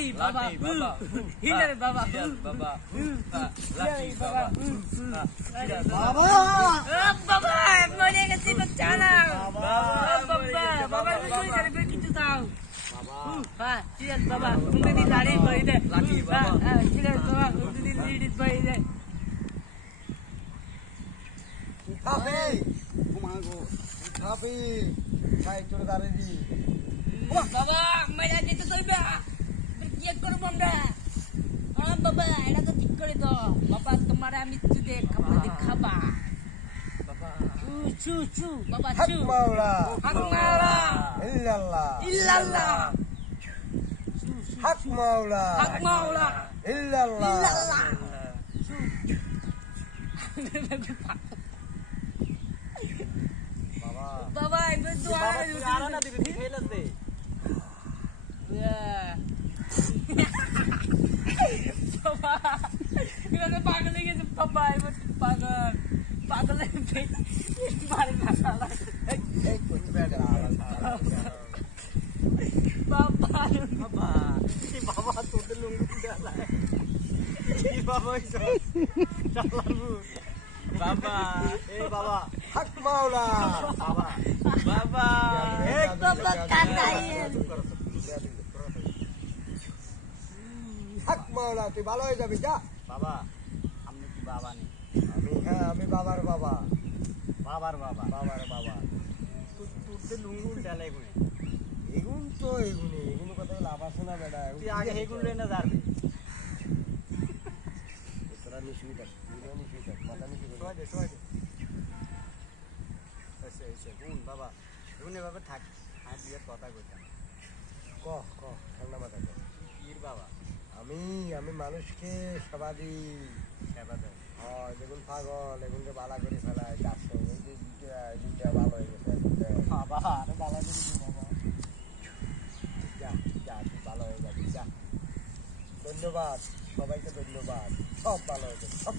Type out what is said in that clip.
লারি বাবা হিলার বাবা বাবা লারি বাবা বাবা বাবা মরে গেছে বাচ্চারা বাবা বাবা তুই জানি কিছু দাও হ্যাঁ চিরাজ বাবা তুমি দি লারি বই দে লাকি বাবা হ্যাঁ চিরাজ বাবা তুমি দি লিডি বই দে কাফি ঘুমাগো কাফি খাই তোর দাঁড়ে দি বাবা মেরা যেতে কইবা কি করব আমরা বাবা এটা তো ঠিক করে দাও বাবা তোমার আমি তুই খাবা বাবা চু চু বাবা চু হক মাওলা ইল্লাল্লাহ হক মাওলা ইল্লাল্লাহ বাবা এবার তো আর না দিবি খেলাস দে বাবা এটা পাগল হয়ে গেছে বাবা এবার পাগল মারে না শালা এই কোন বেটা বাবা বাবা তোদের লুঙ্গি ডালা কি বাবা শালাবু বাবা এই বাবা হক মাওলা বাবা বাবা এক বাবা কাটাই হক মাওলা তুই ভালো হয়ে যাবি যা বাবা আপনি কি বাবা নেই আমি বাবার বাবা বাবার বাবা বাবার বাবা তোর লুঙ্গুল ডালাই গুনে এগুন তো এগুন কথা লাভ আছে না বেটা তুই আগে হেগুল রে না যাবি তোরা নিশুই থাক মাথা নিশু সোয়া দে এসে গুন বাবা গুন এভাবে থাক আর বিয়ের কথা কইতাম ক ঠান্ডা মাথা ক পীর বাবা আমি মানুষকে সেবা দিই সেবা দেয় হয় দেখুন পাগল এগুনকে বালা করে ফেলায় চারশো দুইটা ভালো হয়ে গেছে বাবা আরো বালা করে দি বাবা যা তুই ভালো হয়ে যাবি যা ধন্যবাদ সবাইকে ধন্যবাদ সব ভালো হয়ে যাবে সব